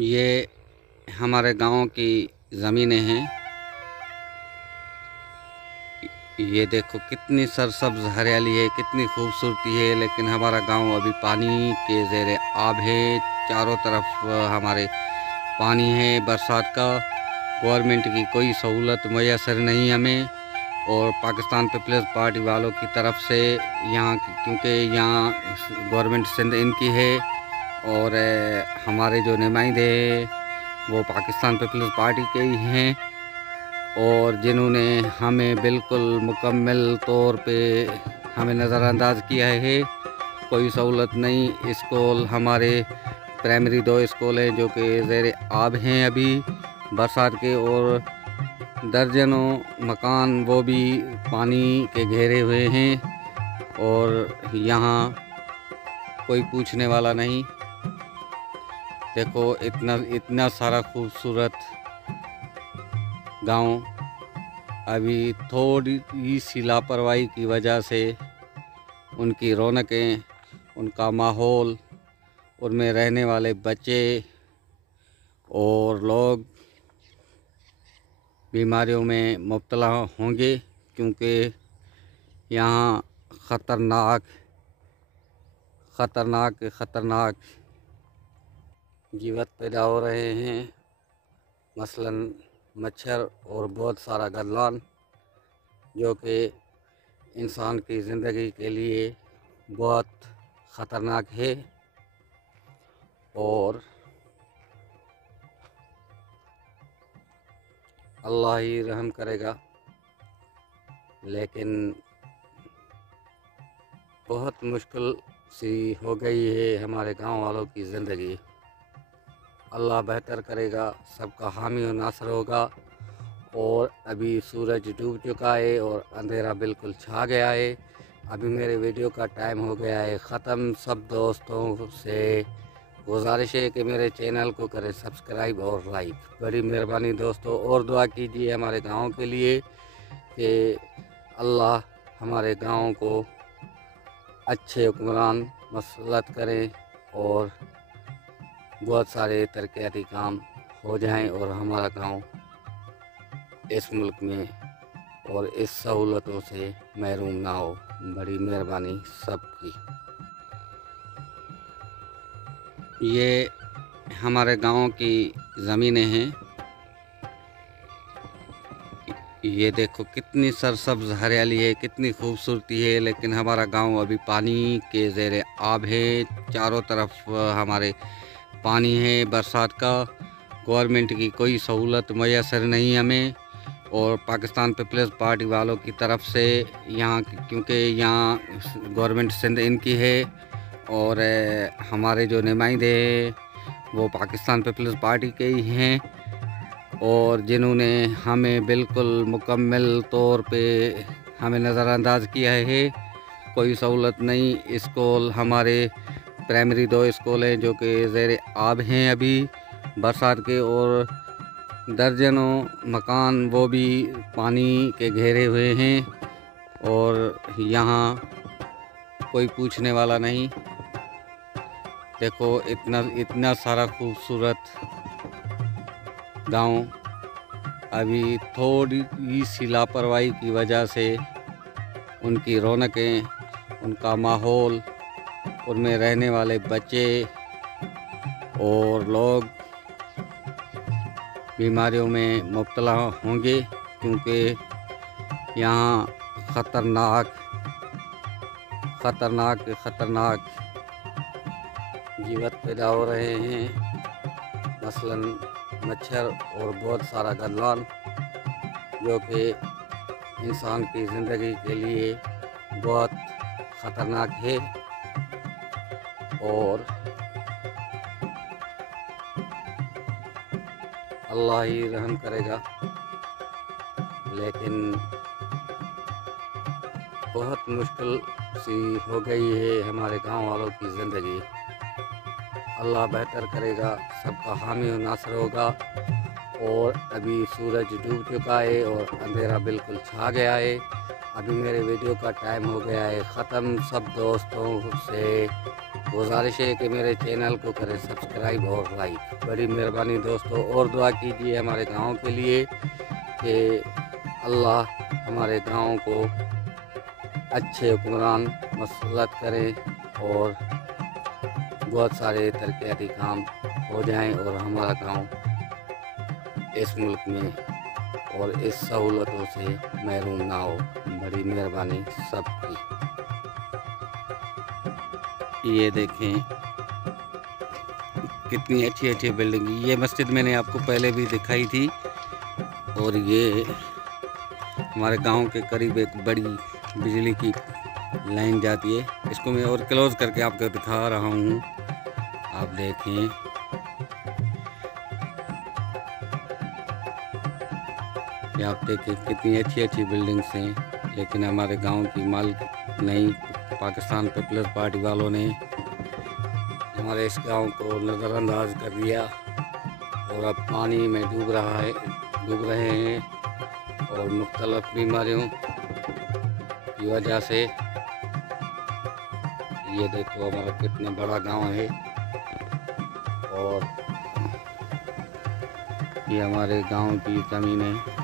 ये हमारे गांव की ज़मीनें हैं। ये देखो कितनी सरसब्ज हरियाली है, कितनी खूबसूरती है। लेकिन हमारा गांव अभी पानी के ज़ेरे आब है। चारों तरफ हमारे पानी है बरसात का। गवर्नमेंट की कोई सहूलत मैसर नहीं हमें। और पाकिस्तान पीपल्स पार्टी वालों की तरफ से यहाँ, क्योंकि यहाँ गवर्नमेंट सिंध इनकी है और हमारे जो नुमाइंदे वो पाकिस्तान पीपल्स पार्टी के ही हैं, और जिन्होंने हमें बिल्कुल मुकम्मल तौर पे हमें नज़रअंदाज किया है। कोई सहूलत नहीं। स्कूल हमारे प्राइमरी 2 स्कूल हैं जो कि ज़ेरे आब हैं अभी बरसात के, और दर्जनों मकान वो भी पानी के घेरे हुए हैं और यहाँ कोई पूछने वाला नहीं। देखो इतना सारा खूबसूरत गांव अभी थोड़ी सी लापरवाही की वजह से उनकी रौनकें, उनका माहौल, उनमें रहने वाले बच्चे और लोग बीमारियों में मुब्तला होंगे, क्योंकि यहाँ ख़तरनाक जीवात पैदा हो रहे हैं। मसलन मच्छर और बहुत सारा गदलान, जो कि इंसान की ज़िंदगी के लिए बहुत ख़तरनाक है। और अल्लाह ही रहम करेगा। लेकिन बहुत मुश्किल सी हो गई है हमारे गांव वालों की ज़िंदगी। अल्लाह बेहतर करेगा, सबका हामी और नासर होगा। और अभी सूरज डूब चुका है और अंधेरा बिल्कुल छा गया है। अभी मेरे वीडियो का टाइम हो गया है ख़त्म। सब दोस्तों से गुजारिश है कि मेरे चैनल को करें सब्सक्राइब और लाइक। बड़ी मेहरबानी दोस्तों। और दुआ कीजिए हमारे गांव के लिए कि अल्लाह हमारे गांव को अच्छे हुक्मरान मसलत करें और बहुत सारे तरक्याती काम हो जाएं और हमारा गांव इस मुल्क में और इस सहूलतों से महरूम ना हो। बड़ी मेहरबानी सबकी। ये हमारे गांव की ज़मीनें हैं। ये देखो कितनी सरसब्ज हरियाली है, कितनी खूबसूरती है। लेकिन हमारा गांव अभी पानी के ज़ेरे आब है। चारों तरफ हमारे पानी है बरसात का। गवर्नमेंट की कोई सहूलत मैसर नहीं हमें। और पाकिस्तान पीपल्स पार्टी वालों की तरफ से यहाँ, क्योंकि यहाँ गवर्नमेंट सिंध इनकी है और हमारे जो नुमाइंदे वो पाकिस्तान पीपल्स पार्टी के ही हैं, और जिन्होंने हमें बिल्कुल मुकम्मल तौर पे हमें नज़रअंदाज किया है। कोई सहूलत नहीं। स्कूल हमारे प्राइमरी 2 स्कूल हैं जो कि ज़ेरे आब हैं अभी बरसात के, और दर्जनों मकान वो भी पानी के घेरे हुए हैं और यहाँ कोई पूछने वाला नहीं। देखो इतना सारा खूबसूरत गांव अभी थोड़ी सी लापरवाही की वजह से उनकी रौनकें, उनका माहौल, उनमें रहने वाले बच्चे और लोग बीमारियों में मुब्तला होंगे, क्योंकि यहाँ ख़तरनाक जीवात पैदा हो रहे हैं। मसलन मच्छर और बहुत सारा गदलान, जो कि इंसान की ज़िंदगी के लिए बहुत ख़तरनाक है। और अल्लाह ही रहम करेगा। लेकिन बहुत मुश्किल सी हो गई है हमारे गांव वालों की ज़िंदगी। अल्लाह बेहतर करेगा, सबका हामी और नासर होगा। और अभी सूरज डूब चुका है और अंधेरा बिल्कुल छा गया है। अभी मेरे वीडियो का टाइम हो गया है ख़त्म। सब दोस्तों से गुजारिश है कि मेरे चैनल को करें सब्सक्राइब और लाइक। बड़ी मेहरबानी दोस्तों, और दुआ कीजिए हमारे गांव के लिए कि अल्लाह हमारे गांव को अच्छे हुक्मरान मसलत करें और बहुत सारे तरक्याती काम हो जाएं और हमारा गांव इस मुल्क में और इस सहूलतों से महरूम ना हो। बड़ी मेहरबानी सबकी। ये देखें कितनी अच्छी अच्छी बिल्डिंग। ये मस्जिद मैंने आपको पहले भी दिखाई थी और ये हमारे गांव के करीब एक बड़ी बिजली की लाइन जाती है। इसको मैं और क्लोज करके आपको दिखा रहा हूँ, आप देखें। ये आप देखें कितनी अच्छी अच्छी बिल्डिंग्स हैं, लेकिन हमारे गांव की मालिक नहीं, पाकिस्तान पीपल्स पार्टी वालों ने हमारे इस गांव को नज़रअंदाज कर दिया और अब पानी में डूब रहे हैं और मुख्तलिफ बीमारियों की वजह से। ये देखो हमारा कितना बड़ा गांव है और ये हमारे गांव की ज़मीन है।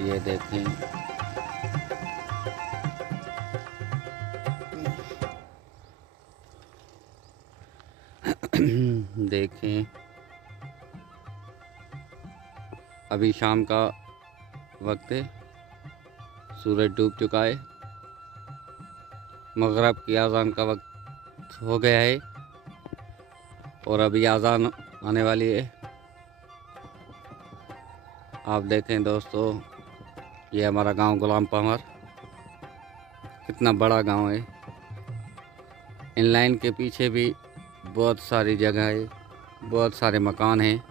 ये देखें देखें अभी शाम का वक्त है, सूरज डूब चुका है, मगरिब की आज़ान का वक्त हो गया है और अभी आज़ान आने वाली है। आप देखें दोस्तों, ये हमारा गांव गुलाम परवर, कितना बड़ा गांव है। इन लाइन के पीछे भी बहुत सारी जगह है, बहुत सारे मकान हैं।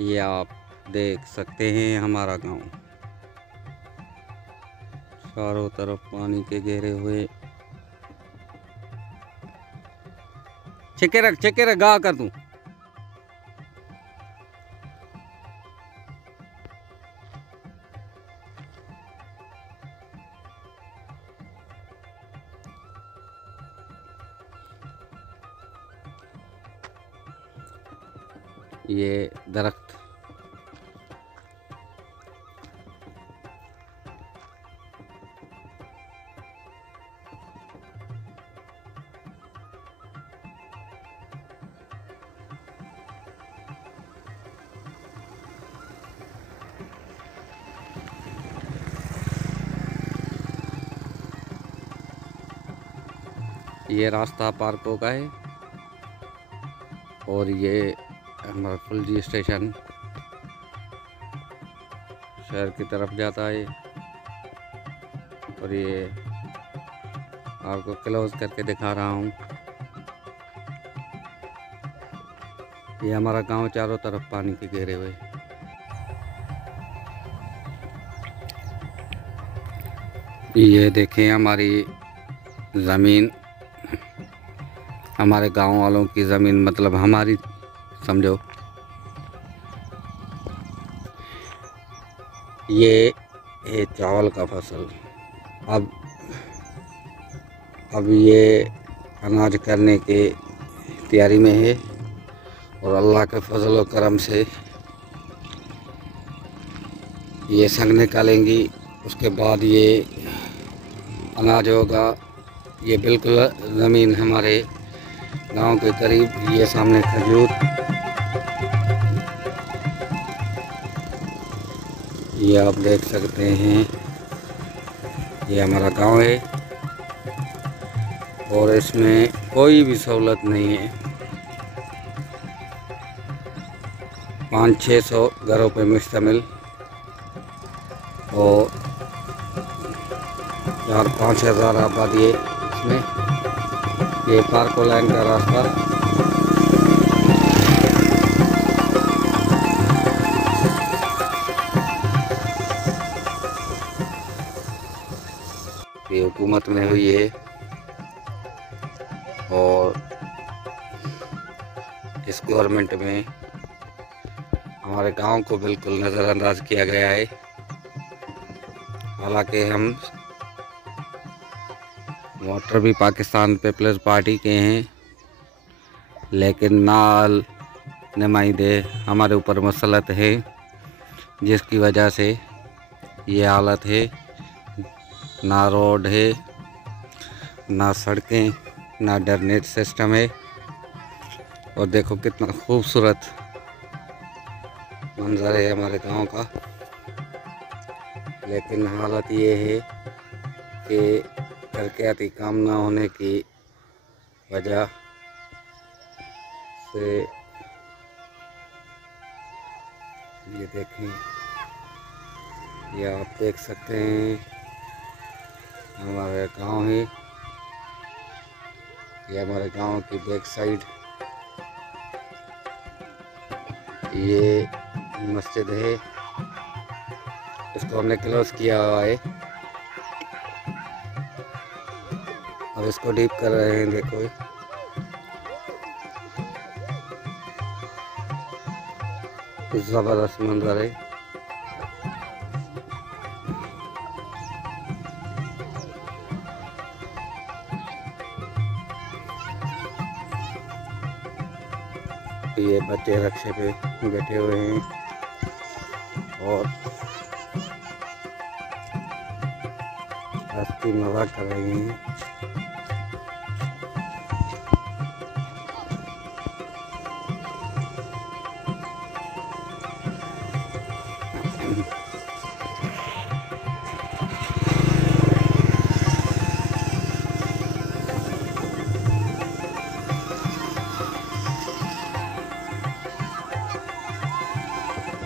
ये आप देख सकते हैं हमारा गांव, चारों तरफ पानी के घेरे हुए। छके रख गा कर दूं। ये दरख्त ये रास्ता पार्कों का है और ये हमारा फुलजी स्टेशन शहर की तरफ जाता है और ये आपको क्लोज करके दिखा रहा हूँ। ये हमारा गांव चारों तरफ पानी के घेरे हुए। ये देखें हमारी ज़मीन, हमारे गांव वालों की ज़मीन, मतलब हमारी समझो। ये है चावल का फसल। अब ये अनाज करने के तैयारी में है और अल्लाह के फजल व करम से ये संग निकालेंगी। उसके बाद ये अनाज होगा। ये बिल्कुल ज़मीन हमारे गांव के करीब, ये सामने खजूर, ये आप देख सकते हैं। ये हमारा गांव है और इसमें कोई भी सहूलत नहीं है। 500-600 घरों पर मुश्तमिल और 4-5 हज़ार आबादी है इसमें। ये पार्को लाइन का रास्ता, ये हुकूमत में हुई है और इस गवर्नमेंट में हमारे गांव को बिल्कुल नज़रअंदाज किया गया है। हालांकि हम वोटर भी पाकिस्तान पीपल्स पार्टी के हैं, लेकिन नाल नुमाइंदे हमारे ऊपर मुसल्लत है, जिसकी वजह से ये हालत है। ना रोड है, ना सड़कें, ना ड्रेनेज सिस्टम है। और देखो कितना खूबसूरत मंजर है हमारे गांव का। लेकिन हालत ये है कि तरक्याती काम ना होने की वजह से ये देखें, ये आप देख सकते हैं हमारे गांव है। ये हमारे गांव की बैक साइड ये मस्जिद है, इसको हमने क्लोज किया हुआ है। अब इसको डीप कर रहे हैं। देखो ज़बरदस्त मंजर है। ये बच्चे रक्षे पे बैठे हुए हैं और हंसी मजाक कर रहे हैं।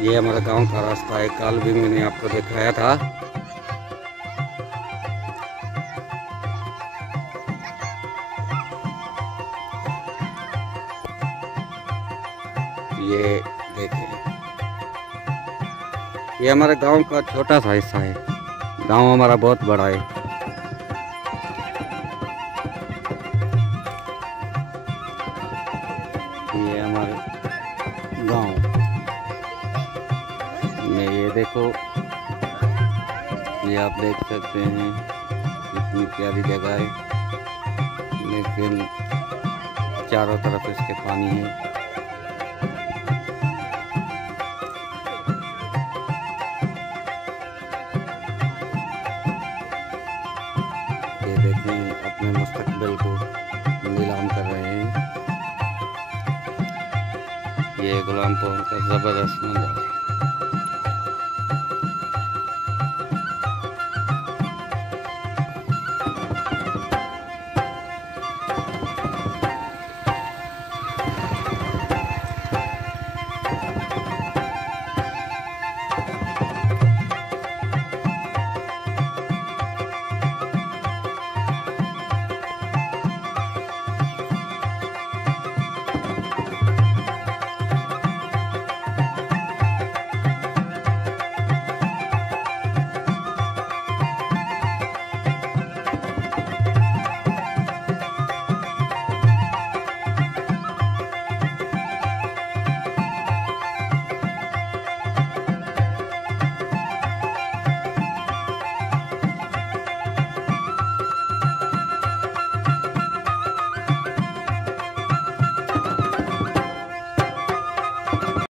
ये हमारा गांव का रास्ता है, कल भी मैंने आपको दिखाया था। ये देखिए, ये हमारे गांव का छोटा सा हिस्सा है। गांव हमारा बहुत बड़ा है। ये हमारे गांव में ये देखो, ये आप देख सकते हैं इतनी प्यारी जगह है, लेकिन चारों तरफ इसके पानी है। ये देखें, अपने मुस्तकबिल को नीलाम कर रहे हैं। ये गुलामपुर का ज़बरदस्त मंजर है।